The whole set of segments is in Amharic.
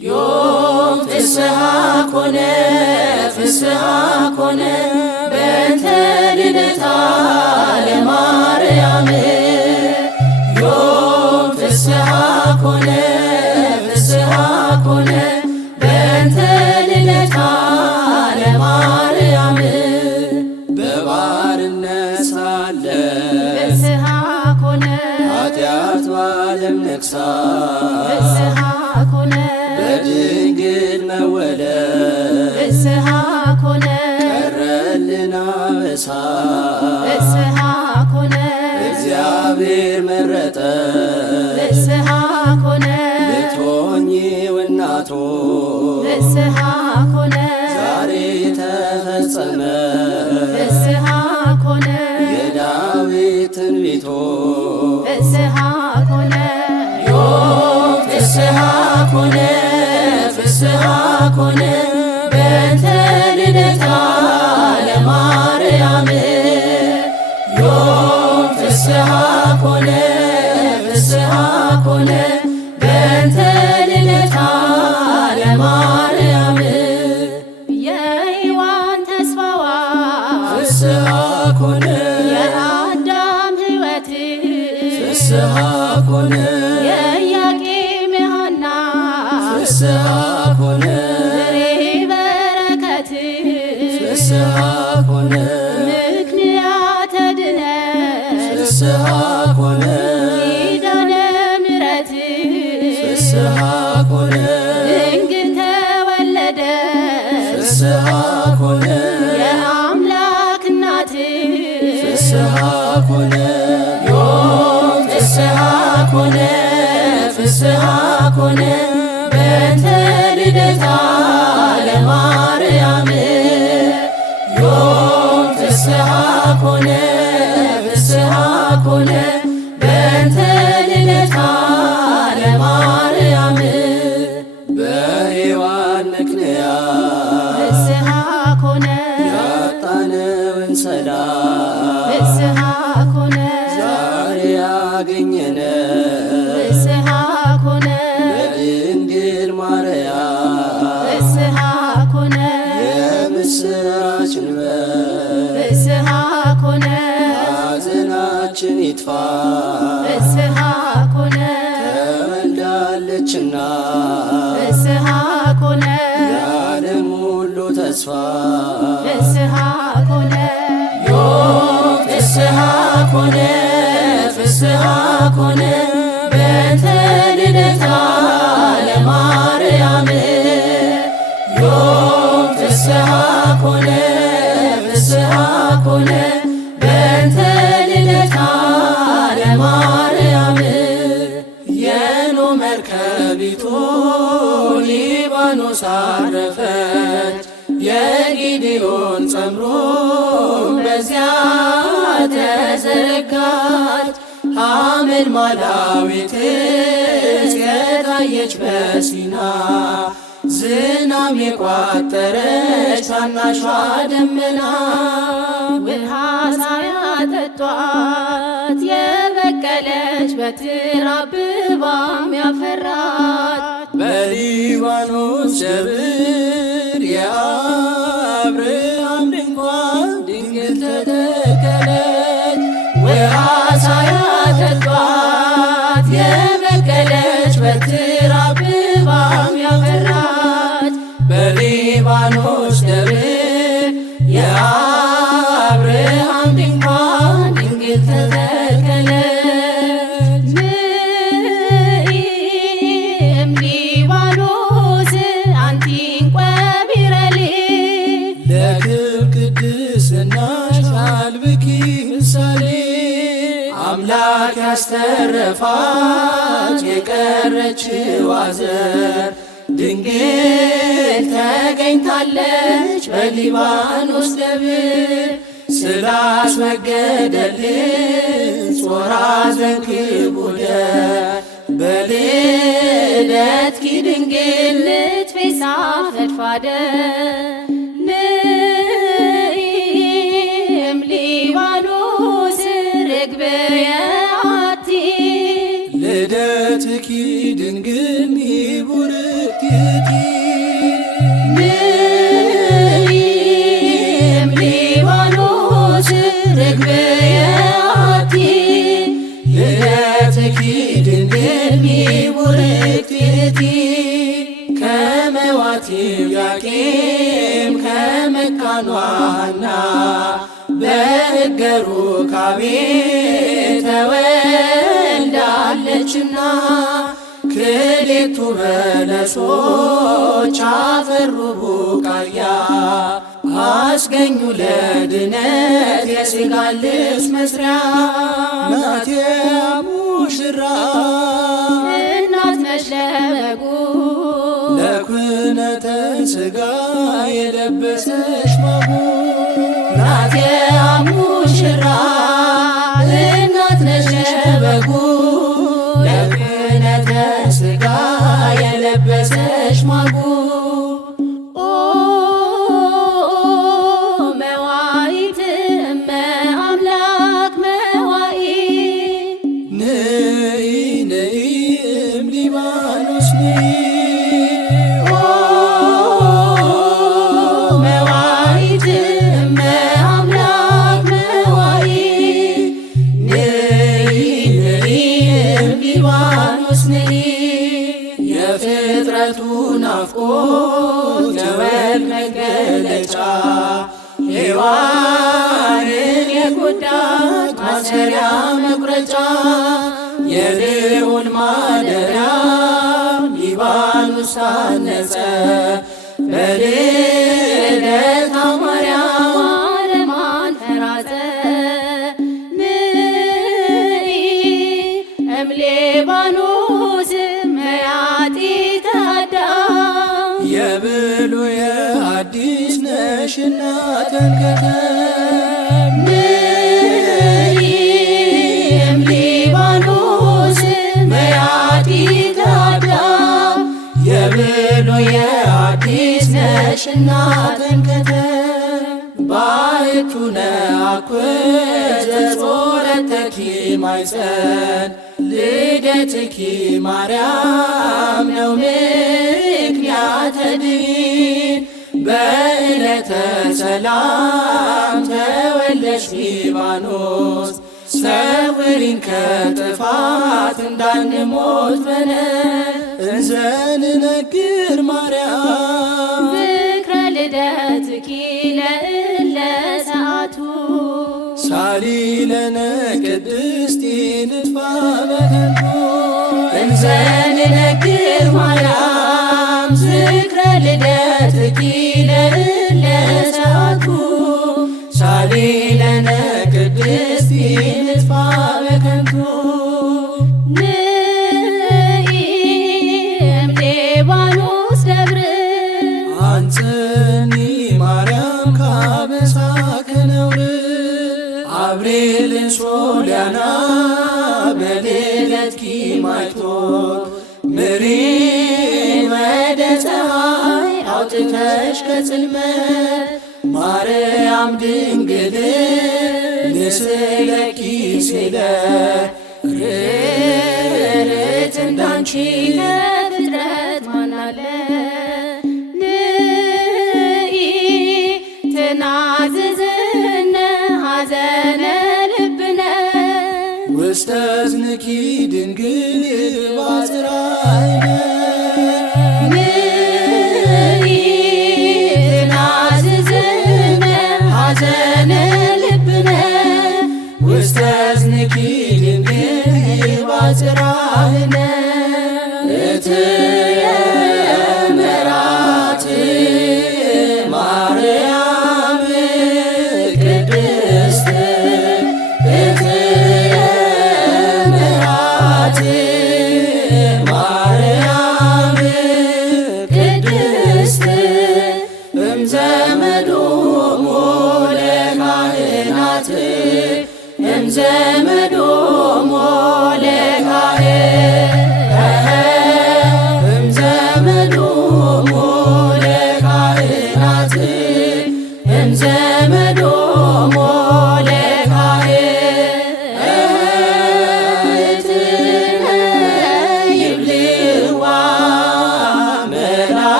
ዮም ፍስሐ ኮነ ፍስሐ ኮነ በእንተ ልደታ ለማርያም ዮም ፍስሐ ኮነ ፍስሐ ኮነ በእንተ ልደታ ለማርያም በባርነት ሳለ ፍስሐ ኮነ ኃጢአት ባለም ነግሣ ፍስሐ ኮነ በድንግል መወለድ ፍስሐ ኮነ ቀረልን አበሳ ፍስሐ ኮነ እግዚአብሔር መረጠ ፍስሐ ኮነ ልትሆኚው እናቱ ፍስሐ ኮነ ዛሬ ተፈጸመ ፍስሐ ኮነ የዳዊት ትንቢቱ ፍስሐ ኮነ ዮም ፍስሐ ኮነ ፍስሐ ኮነ በእንተ ልደታ ለማርያም ዮም ፍስሐ ኮነ ፍስሐ ኮነ በእንተ ልደታ ለማርያም የሔዋን ተስፋዋ ፍስሐ ኮነ የአዳም ሕይወት ፍስሐ ኮነ የኢያቄም ሐና ፍስሐ ኮነ ፍሬ በረከት ፍስሐ ኮነ ምክንያተ ድነት ፍስሐ ኮነ ኪዳነ ምሕረት ፍስሐ ኮነ ድንግል ተወለደ ፍስሐ ኮነ የአምላክ እናት ፍስሐ ኮነ ዮም ፍስሐ ኮነ ፍስሐ ኮነ በእንተ ልደታ ለማርያም ዮም ፍስሐ ኮነ ፍስሐ ኮነ በእንተ ልደታ ለማርያም በሔዋን ምክንያት ፍስሐ ኮነ ያጣነውን ሰላም ፍስሐ ኮነ ዛሬ ያገኘነ ፍስሐ ኮነ በድንግል ማርያም ፍስሐ ኮነ የምስራች እንበል ፍስሐ ኮነ ሐዘናችን ይጥፋ ፍስሐ ኮነ ተወልዳለችና ፍስሐ ኮነ የዓለም ሁሉ ተስፋ ፍስሐ ኮነ ዮም ፍስሐ ኮነ ፍስሐ ኮነ በእንተ ልደታ ለማርያም ዮም ፍስሐ ኮነ ፍስሐ ኮነ በእንተ ልደታ ለማርያም የኖኅ መርከቢቱ ሊባኖስ አረፈች የጊዴዎን ጸምሮ በዚያ ተዘረጋች ሐመልማላዊት የታየች በሲና ዝናም የቋጠረች ታናሿ ደመና ውሃ ሳያጠጧት የበቀለች በትር አብባም ያፈራች በሊባኖስ ደብር የአብርሃም ድንኳን ድንግል ተተከለች ውሃ ሳያጠጧት የበቀለች በትር አብባም ያፈራች በሊባኖስ ደብር የአብርሃም ድንኳን ድንግል ተተከለች ምእም ሊባኖስ አንቲ እንቈ ቢረሌ ለክብር ቅድስናሽ አልብኪ ምሳሌ አምላክ ያስተረፋት የቀረችው አዘር ድንግል ተገኝታለች በሊባኖስ ደብር ስላስወገደልን ጾራ ዘንክቡደ በልደትኪ ድንግል ልትፌሳ ፈድፋደ ንእም ሊባኖስ ርግብየ አቲ ልደትኪ ድንግል ሚቡርክቲ ኢያቄም ከመካኗ ሐና በሕገ ሩካቤ ተወልዳለችና ክሌቱ በለሶች አፈሩ ቡቃያ አስገኙ ለድነት የሥጋ ልብስ መስሪያ ናቴ ሙሽራ እናት ነሽ ለበጉ ለኩነተ ሥጋ የለበሰች ማጉ ናቴ ሙሽራ እናት ነሽ ለበጉ ለኩነተ ሥጋ የለበሰች ማጉ መዋዕት እመ አምላክ መዋኢ ነይ ነይ እም ሊባኖስ ነይ መዋዕት እመ አምላክ መዋኢ ነይ ነይ እም ሊባኖስ ነይ የፍጥረቱ ናፍቆት የወልድ መገለጫ ሔዋንን የጎዳት ማሰሪያ መቁረጫ የልዑል ማደሪያ ሊባኖስ ታነጸ በልደታ ማርያም ማረማን ተራጸ ንኢ እም ሊባኖስ መያጢተ አዳም የብሉይ የሐዲስ ነሽና ተንከተም ንኢ እም ሊባኖስ መያጢተ አዳም የብሉይ የሐዲስ ነሽና ተንከተም ባሕቱነ አኩት ዘጾረተኪ ማኅፀን ልደትኪ ማርያም ነው ምክንያተ ድኅነት በዕለተ ሰላም ተወለድሽ ሊባኖስ ሰውሪን ከጥፋት እንዳንሞት በነፍስ እንዘ ንነግር ማርያም ዝክረ ልደትኪ ለእለ ሰዓቱ ሳሊ ለነ ቅድስቲ ንጥፋ በከንቱ እንዘ ንነግር ማርያም ዝክረ ልደትኪ ለእለ ሰዓቱ ሳሊ ለነ ቅድስቲ ንጥፋ በከንቱ ንኢ እም ሊባኖስ ደብር አንጽኒ ማርያም ካበሳ ከነውር አብሬልን ሶልያና በሌለትኪ ማይቶት ምሪን ወደ ፀሐይ አውጥተሽ ከጽልመት ማርያም ድንግል ንስለኪ ሲለ ርርት እንዳንቺ ከፍጥረት ማን አለ? ንኢ ትናዝዝነ ሐዘነ ልብነ ውስተ እዝንኪ ድንግል ባጽራይነ ንኢ ትናዝዝነ ሐዘነ ልብነ ውስተ እዝንኪ ድንግል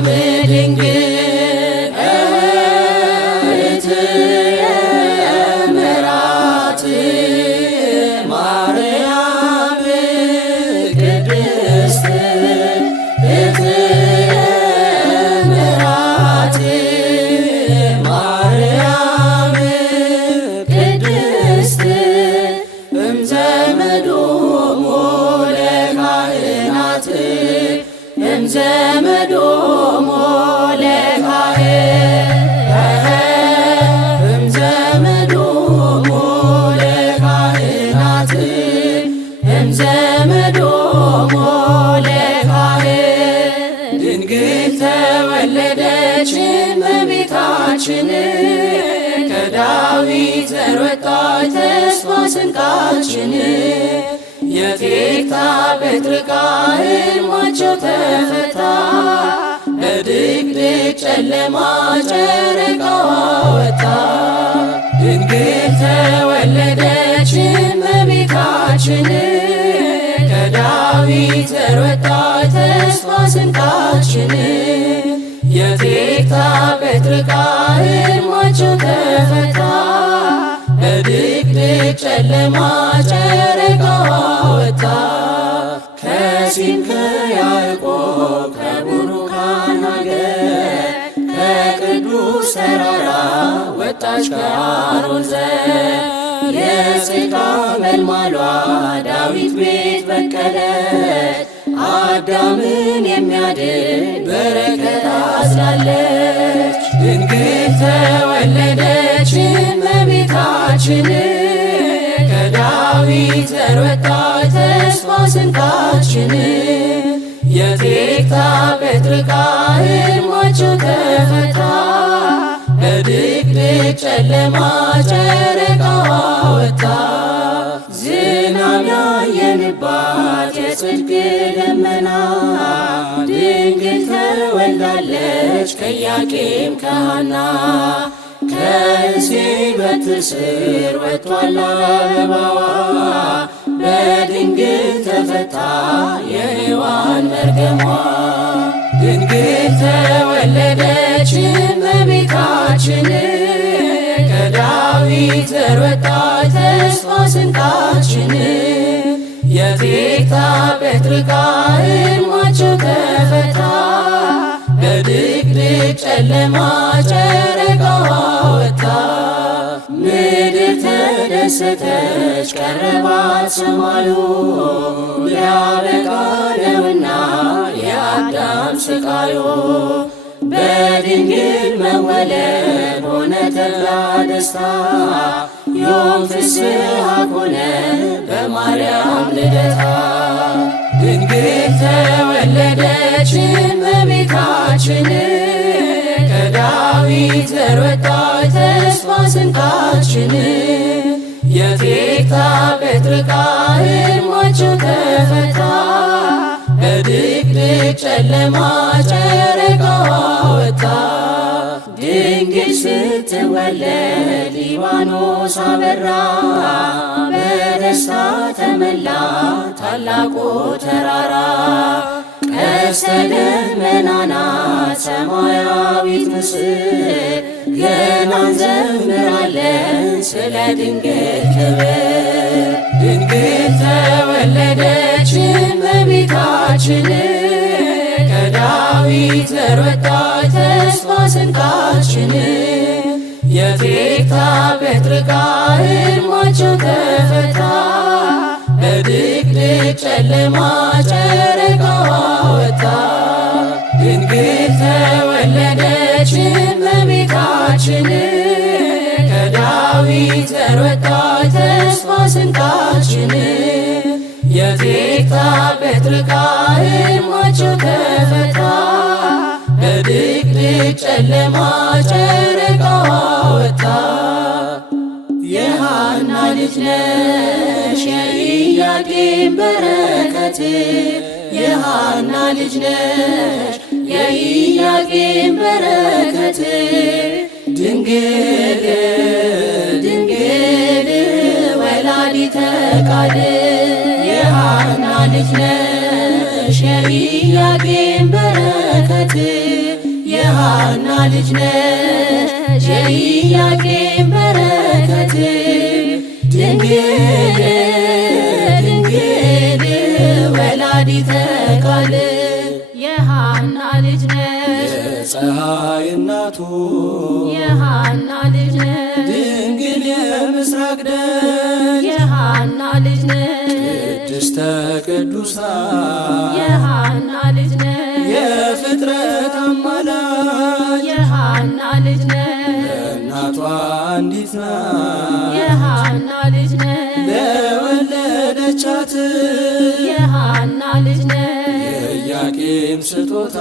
ድንግል እትየ ምራት ማርያም ቅድስት እትየ ምራት ማርያም ቅድስት እምዘመዶሙ ለካህናት እምዘመዶሙ ለካህናት እምዘመዶሙ ለካህናት እምዘመዶሙ ለካህናት ድንግል ተወለደች እመቤታችን ከዳዊት ዘር ወጣች ተስፋ ስንቃችን የቴክታ ጴጥርቃ ሕልማቸው ተፈታ በድቅድቅ ጨለማ ጨረቃዋ ወጣ ድንግል ተወለደች እመቤታችን ከዳዊት ዘር ወጣች ተስፋ ስንቃችን የቴክታ ጴጥርቃ ሕልማቸው ተፈታ በድቅድቅ ጨለማ ጨረቃዋ ወጣ ከሲም ከያዕቆብ ከቡሩካን ሀገር ከቅዱስ ተራራ ወጣች ከአሮን ዘር የጽድቅ አመልማሏ ዳዊት ቤት በቀለች አዳምን የሚያድን በረከት አዝላለች ድንግል ተወለደች እመቤታችን ከዳዊት ዘር ወጣች ተስፋ ስንቃችን የቴክታ ጴጥርቃ ሕልማቸው ተፈታ በድቅድቅ ጨለማ ጨረቃዋ ወጣ ዝናብ ያየንባት የጽድቅ ደመና ድንግል ተወልዳለች ከኢያቄም ከሐና ከእሴይ በትር ስር ወጥቷል አበባዋ በድንግል ተፈታ የሔዋን መርገሟ ድንግል ተወለደች እመቤታችን ከዳዊት ዘር ወጣች ተስፋ ስንቃችን የቴክታ ጴጥርቃ ሕልማቸው ተፈታ በድቅድቅ ጨለማ ጨረቃዋ ወጣ ምድር ተደሰተች ቀረባት ሰማዩ ሊያበቃ ነውና የአዳም ስቃዩ በድንግል መወለድ ሆነ ተድላ ደስታ ዮም ፍስሐ ሆነ በማርያም ልደታ ድንግል ተወለደች እመቤታችን ከዳዊት ዘር ወጣች ተስፋ ስንቃችን የቴክታ ጴጥርቃ ሕልማቸው ተፈታ በድቅድቅ ጨለማ ጨረቃዋ ወጣ ድንግል ስትወለድ ሊባኖስ አበራ በደስታ ተመላ ታላቁ ተራራ ቀስተ ደመና ናት ሰማያዊት ምስል ገና እንዘምራለን ስለ ድንግል ክብር ድንግል ተወለደች እመቤታችን ከዳዊት ዘር ወጣች ተስፋ ስንቃችን የቴክታ ጴጥርቃ ሕልማቸው ተፈታ በድቅድቅ ጨለማ ጨረቃዋ ወጣ ድንግል ተወለደች እመቤታችን ከዳዊት ዘር ወጣች ተስፋ ስንቃችን የቴክታ ጴጥርቃ ሕልማቸው ተፈታ በድቅድቅ ጨለማ ጨረቃዋ ወጣ የሐና ልጅ ነሽ የኢያቄም በረከት የሐና ልጅ ነሽ የኢያቄም በረከት ድንግል ድንግል ወላዲተ ቃል የሐና ልጅ ነሽ የኢያቄም በረከት የሐና ልጅ ነሽ የኢያቄም በረከት ድንግል ድንግል ወላዲተ ቃል የሐና ልጅ ነሽ የፀሐይ እናቱ የሐና ልጅ ነሽ ድንግል የምስራቅ ደጅ የሐና ልጅ ነሽ ቅድስተ ቅዱሳን የሐና ልጅ ነሽ የፍጥረት አማላጅ የሐና ልጅ ነሽ እናቷ አንዲት ናት የሐና ልጅ ነሽ ለወለደቻት የሐና ልጅ ነሽ የኢያቄም ስጦታ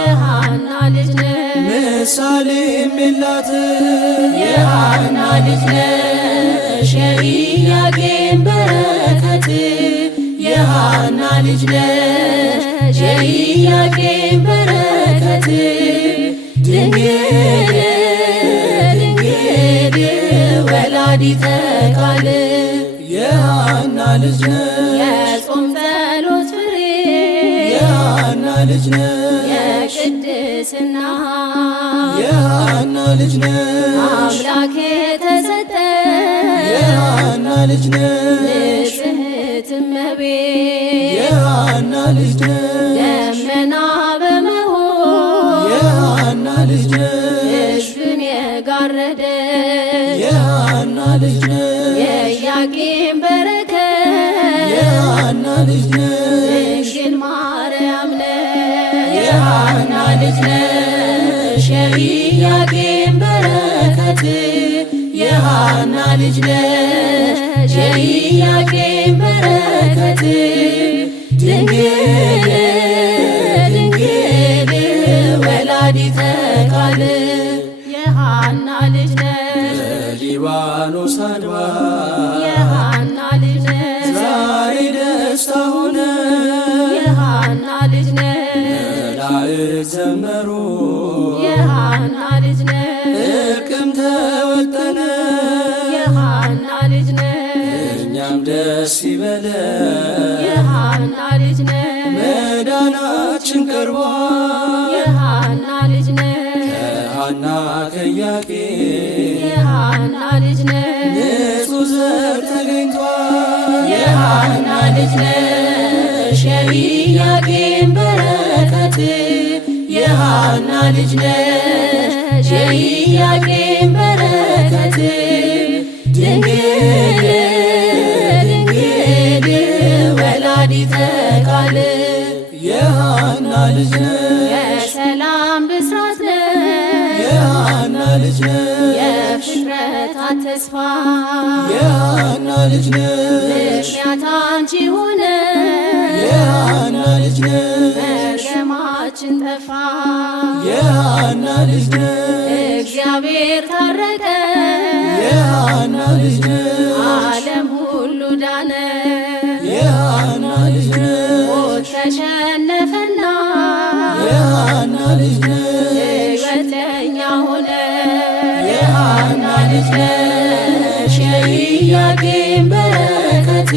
የሐና ልጅ ነሽ ምሳሌም የላት የሐና ልጅ ነሽ የኢያቄም በረከት የሐና ልጅ ነሽ የኢያቄም በረከት ድንግል ድንግል ወላዲተ ቃል የሐና ልጅ ነሽ የጾም ጸሎት ፍሬ የሐና ልጅ ነሽ የቅድስና የሐና ልጅ ነሽ አምላክ የተሰጠ የሐና ልጅ ነሽ ንጽሕት እመቤት የሐና ልጅ ነሽ ደመና በመሆን የሐና ልጅ ነሽ ሕዝብን የጋረደ የሐና ልጅ ነሽ የኢያቄም በረከት የሐና ልጅ ነሽ ድንግል ማርያም ነሽ የሐና ልጅ ነሽ የኢያቄም በረከት የሐና ልጅ ነሽ የኢያቄም በረከት ድንግል ድንግል ወላዲተ ቃል የሐና ልጅ ነሽ በሊባኖስ አድባር የሐና ልጅ ነሽ ዛሬ ደስታ ሆነ የሐና ልጅ ነሽ መላእክት ዘመሩ የሐና ልጅ ነሽ እርቅም ተወጠነ የሐና ልጅ ነሽ እኛም ደስ ይበለን የሐና ልጅ ነሽ መዳናችን ቀርቧል የሐና ልጅ ነሽ ከሐና ከኢያቄም የሐና ልጅ ነሽ ንጹሕ ዘር ተገኝቷል የሐና ልጅ ነሽ የኢያቄም በረከት የሐና ልጅ ነሽ የኢያቄም በረከት ድንግል ድንግል ወላዲተ ቃል የሐና ልጅ ነሽ የሰላም ብስራት ነሽ የሐና ልጅ ነሽ የፍጥረታት ተስፋ የሐና ልጅ ነሽ ምክንያት አንቺ ሆነ የሐና ልጅ ነሽ መርገማችን ጠፋ የሐና ልጅ ነሽ እግዚአብሔር ታረቀ የሐና ልጅ ነሽ ዓለም ሁሉ ዳነ የሐና ልጅ ነሽ ሞት ተሸነፈና የሐና ልጅ ነሽ ሕይወት ለእኛ ሆነ የሐና ልጅ ነሽ የኢያቄም በረከት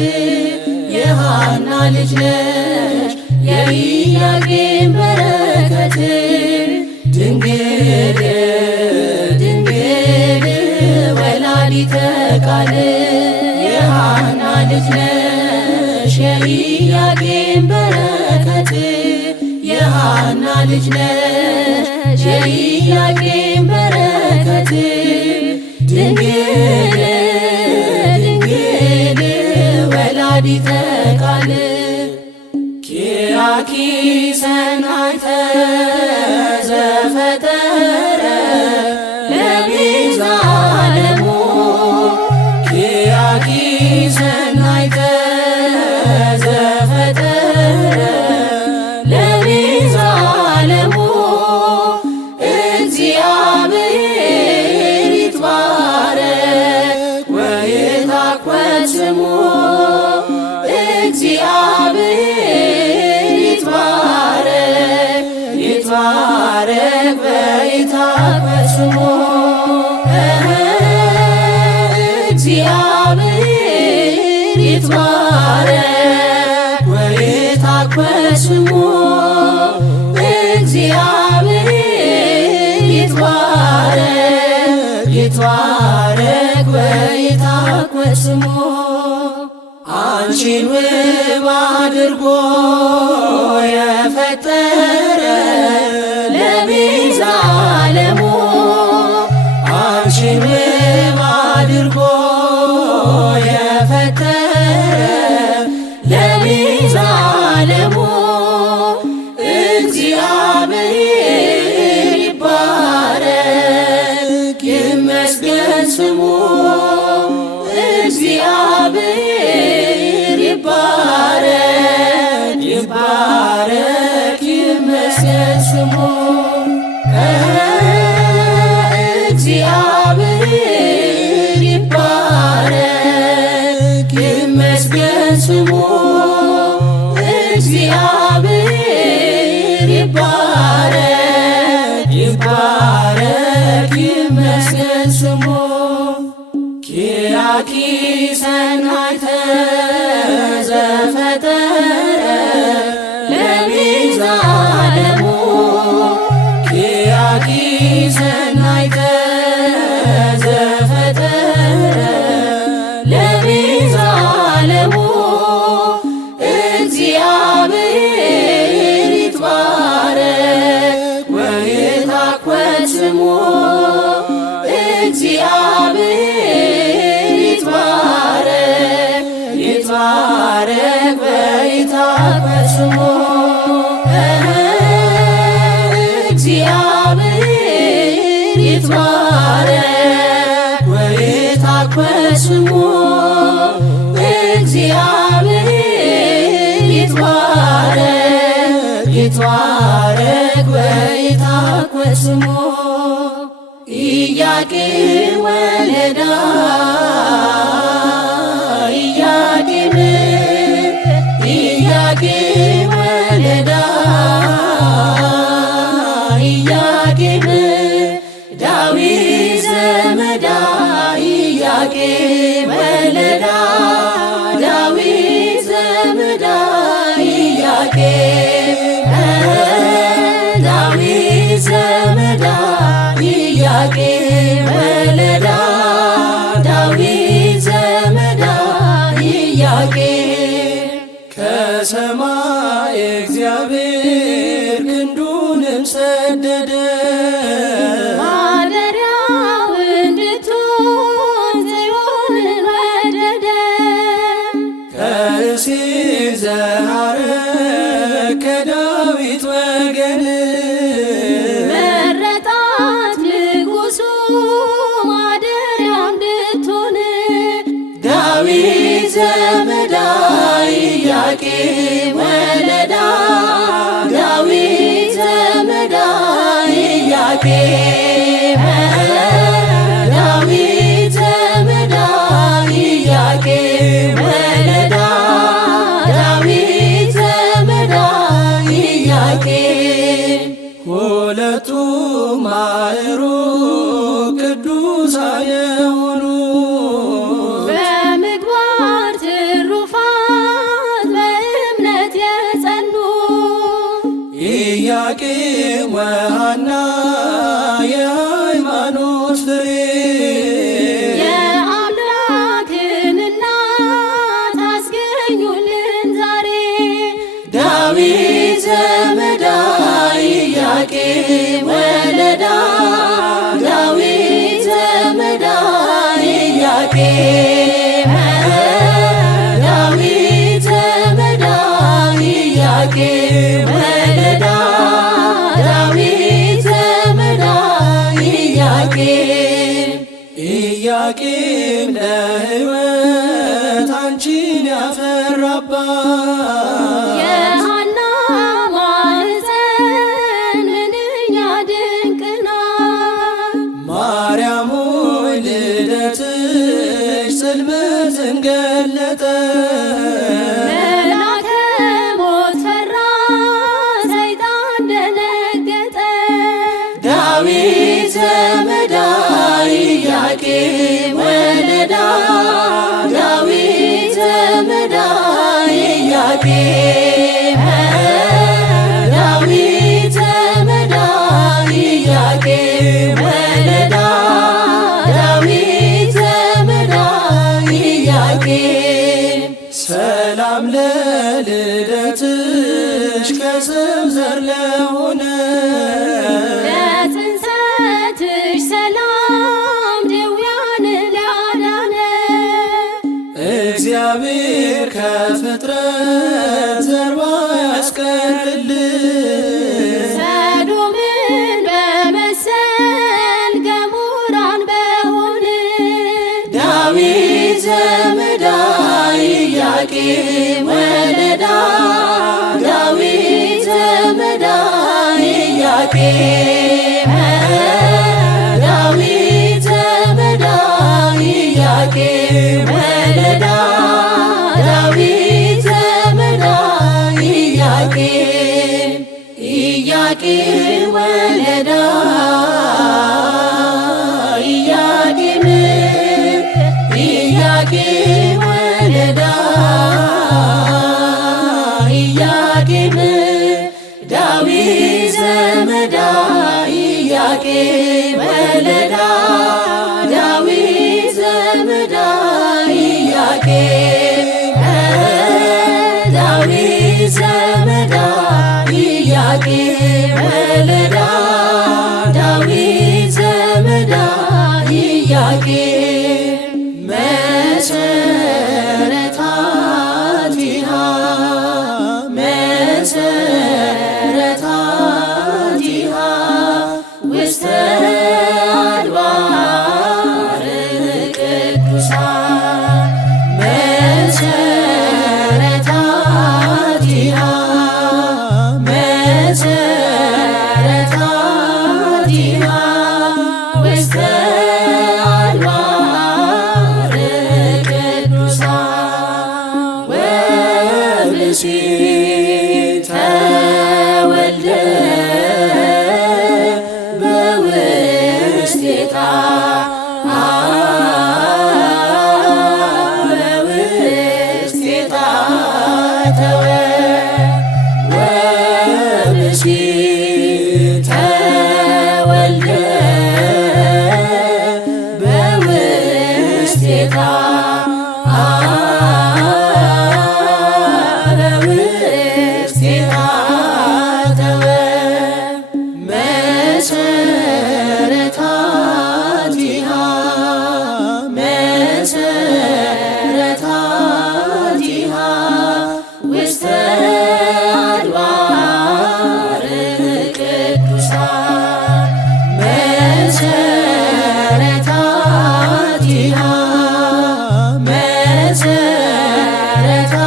የሐና ልጅ ነሽ የኢያቄም በረከት ድንግል ድንግል ወላዲተ ቃል የሐና ልጅ ነሽ የኢያቄም በረከት የሐና ልጅ ነሽ የኢያቄም በረከት ድንግል ድንግል ወላዲተ ቃል ኪያኪ ሰናይተ ዘፈጠረ ለቤዛ ዓለሙ ኪያኪ ሰናይተ ዘፈጠረ ለቤዛ ዓለሙ እግዚአብሔር ይትባረክ ወይትሐመድ ስሙ እግዚአብሔር ይትባረክ ይትባረክ ወይትሐመድ ስሙ እግዚአብሔር ይትባረክ ወይትሐመድ ስሙ እግዚአብሔር ይትባረክ ወይትሐኮስ ስሙ አንቺን ውብ አድርጎ የፈጠረ ለቤዛ ዓለሙ አንቺን ውብ አድርጎ የፈጠረ ለቤዛ ዓለሙ እግዚአብሔር ይባረክ ይመስገን ስሙ እግዚአብሔር ይባረክ ይባረክ ይመስገን ስሙ እግዚአብሔር ይባረክ ይመስገን ስሙ እግዚአብሔር ይባረክ ይባረክ ይመስገን ስሙ ኪያኪ ሰናይተ ዘፈጠረ ለቤዛ ዓለሙ ኪያኪ ሰናይተ ዘፈጠረ ለቤዛ ዓለሙ እግዚአብሔር ይትባረክ ወይትሐኮስ ስሙ እግዚአብሔር ይትባረክ ይትባረክ ወይትሐኮስ ስሙ እግዚአብሔር ይትባረክ ወይትሐኮስ ስሙ እግዚአብሔር ይትባረክ ይትባረክ ወይትሐኮስ ስሙ ኢያቄም ወለዳ ኢያቄም ኢያቄም ወለዳ ኢያቄም ዳዊት ዘመዳ ኢያቄም ወለዳ ዳዊት ዘመዳ ኢያቄም ዳዊት ዘመዳ ኢያቄም ወለዳ ዳዊት ዘመዳ ኢያቄም ከሰማይ እግዚአብሔር ክንዱንም ሰደደ ማደሪያው እንድትሆን ጽዮንን ወደደ ከእሴይ ዘሐረግ ከዳዊት ወገን መረጣት ንጉሡ ማደሪያው እንድትሆን ዳዊት ዘመዳ ኢያቄም ወለዳ ዳዊት ዘመዳ ኢያቄም ዳዊት ዘመዳ ኢያቄም ወለዳ ዳዊት ዘመዳ ኢያቄም ሁለቱም ማዕሩግ ቅዱሳን የሆኑ በምግባር ትሩፋት በእምነት የጸኑ ኢያቄም ወሐና የሃይማኖት ፍሬ የአምላክን እናት አስገኙልን ዛሬ ዳዊት ዘመዳ ኢያቄም ወለዳ ዳዊት ዘመዳ ኢያቄም ዳዊት ዘመዳ ኢያቄም ወለዳ ዳዊት ዘመዳ ኢያቄም ኢያቄም ለሕይወት አንቺን ያፈራባት የሐና ማኅፀን ምንኛ ድንቅ ናት ማርያም ሆይ ልደትሽ ጽልመትን ገለጠ መልአከ ሞት ፈራ ሰይጣን ደነገጠ ዳዊት ዘመዳ ኢያቄም ወለዳ ዘር ለሆነ ለጽንሰትሽ ሰላም ድውያንን ላዳነ እግዚአብሔር ከፍጥረት ዘር ባያስቀርልን ሰዶምን በመሰል ገሞራን በሆንን ዳዊት ዘመዳ ኢያቄም ወለዳ ዳዊት ዘመዳ ኢያቄም ዳዊት ዘመዳ ኢያቄም ወለዳ ዳዊት ዘመዳ ኢያቄም ኢያቄም ወለዳ ኢያቄም ኢያቄም ወለዳ ኢያቄም ዳዊት ዘመዳ ኢያቄም ወለዳ ዳዊት ዘመዳ ኢያቄም ዳዊት ዘመዳ ኢያቄም ወለዳ ዳዊት ዘመዳ ኢያቄም መሰረታቲሃ መሰረታቲሃ ውስተ አድባር ቅዱሳን መሰረታቲሃ መሰረታቲሃ ውስተ አድባር ቅዱሳን ወብእሲተ ወልደ በውስቴታ በውስቴታ ተወ ወብእሲተ ወልደ በውስቴታ በውስቴታ ተወ መሰረታቲሃ መሰረታቲሃ ውስተ አድባር ቅዱሳን መሰረታቲሃ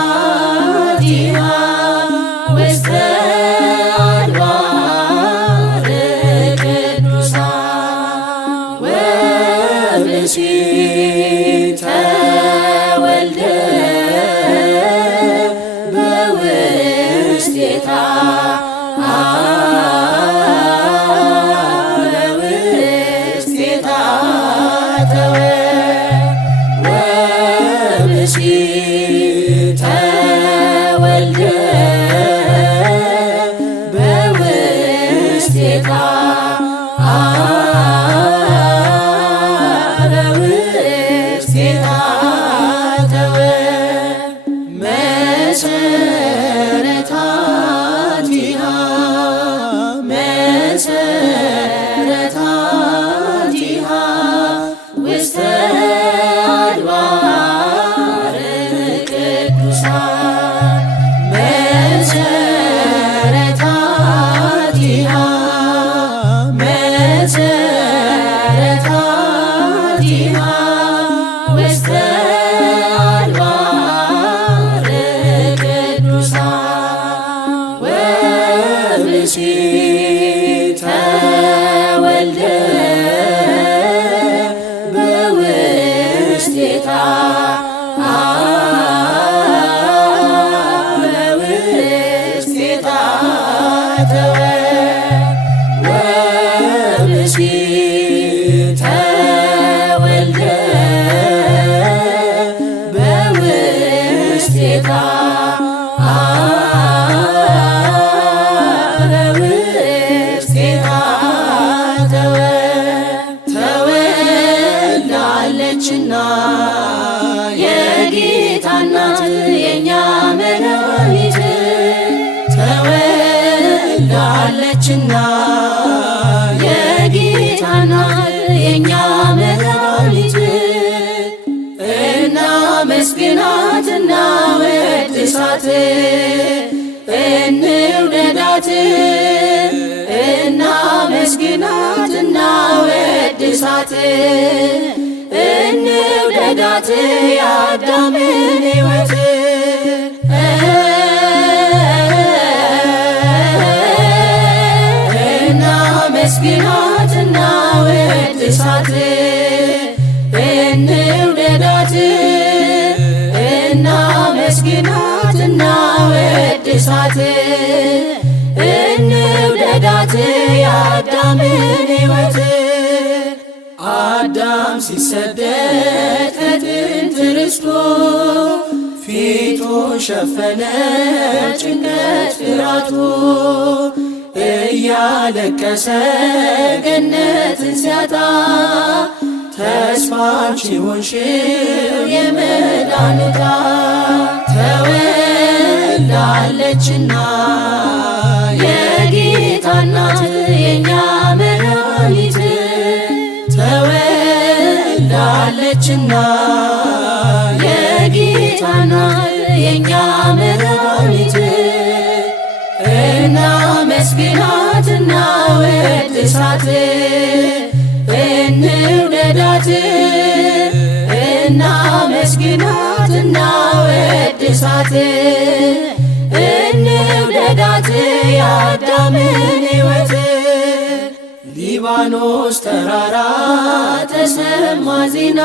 መሰረታቲሃ ውስተ አድባር ቅዱሳን ወብእሲተ ወልደ በውስቴታ በውስቴታ ተወ ወብእሲተ ወልደ በውስቴታ በውስቴታ ተወ መሰረታቲሃ መሰረታቲሃ ውስተ አድባር ቅዱሳን መሰረታቲሃ መሰረታቲሃ ውስተ አድባር ቅዱሳን ወብእሲተ ወልደ በውስቴታ በውስቴታ ተወ ወብእሲተ ወልደ በውስቴታ በውስቴታ ተወ ተወልዳለችና የጌታ እናት የእኛ መድኃኒት ተወልዳ ተወልዳለችና የጌታ እናት የእኛ መድኃኒት እናመስግናት እናወድሳት እንውደዳት እናመስግናት እናወድሳት እንውደዳት የአዳምን ሕይወት እናመስግናት እናወድሳት እንውደዳት እናመስግናት እናወድሳት እንውደዳት የአዳምን ሕይወት አዳም ሲሰደድ ከጥንት ርስቱ ፊቱን ሸፈነ ጭንቀት ፍራቱ እያለቀሰ ገነትን ሲያጣ ተስፋችን ሆንሽው የመዳን ዕጣ ተወልዳለችና የጌታ እናት የእኛ መድኃኒት ተወልዳለችና የጌታ እናት የእኛ መድኃኒት እናመስግናት እናወድሳት እንውደዳት እናመስግናት እናወድሳት እንውደዳት የአዳምን ሕይወት ሊባኖስ ተራራ ተሰማ ዜና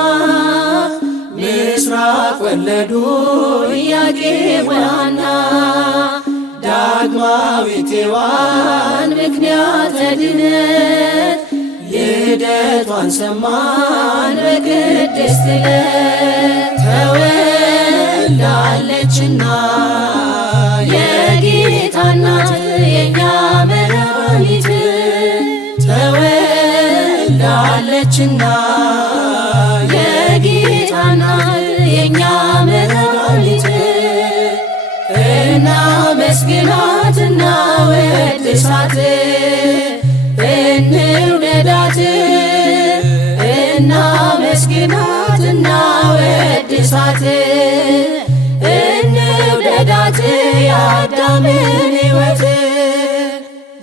ምስራቅ ወለዱ ኢያቄም ወሐና ዳግማዊት ሔዋን ምክንያተ ድነት ልደቷን ሰማን በቅድስት ዕለት ተወልዳለችና የጌታ እናት የእኛ መድኃኒት ተወልዳለችና የጌታ እናት የእኛ መድኃኒት እናመስግናት እናወድሳት እንውደዳት እናመስግናት እናወድሳት እንውደዳት የአዳምን ሕይወት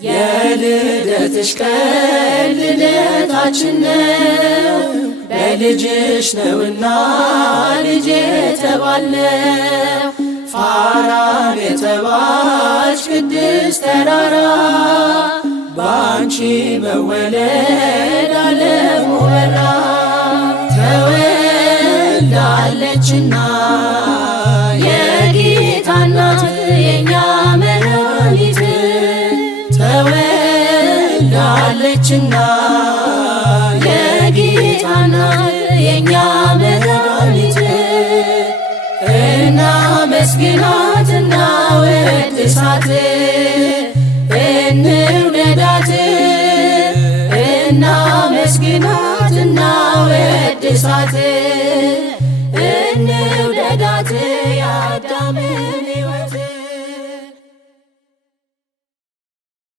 የልደትሽ ቀን ልደታችን ነው በልጅሽ ነውና ልጅ የተባልነው ፋራን የተባልሽ ቅድስት ተራራ ባንቺ መወለድ ዓለሙ በራ ተወልዳለችና የጌታ እናት የእኛ መድኃኒት ተወልዳለችና የጌታ እናት የእኛ መድኃኒት እናመስግናት እናወድሳት እንውደዳት እናመስግናት እናወድሳት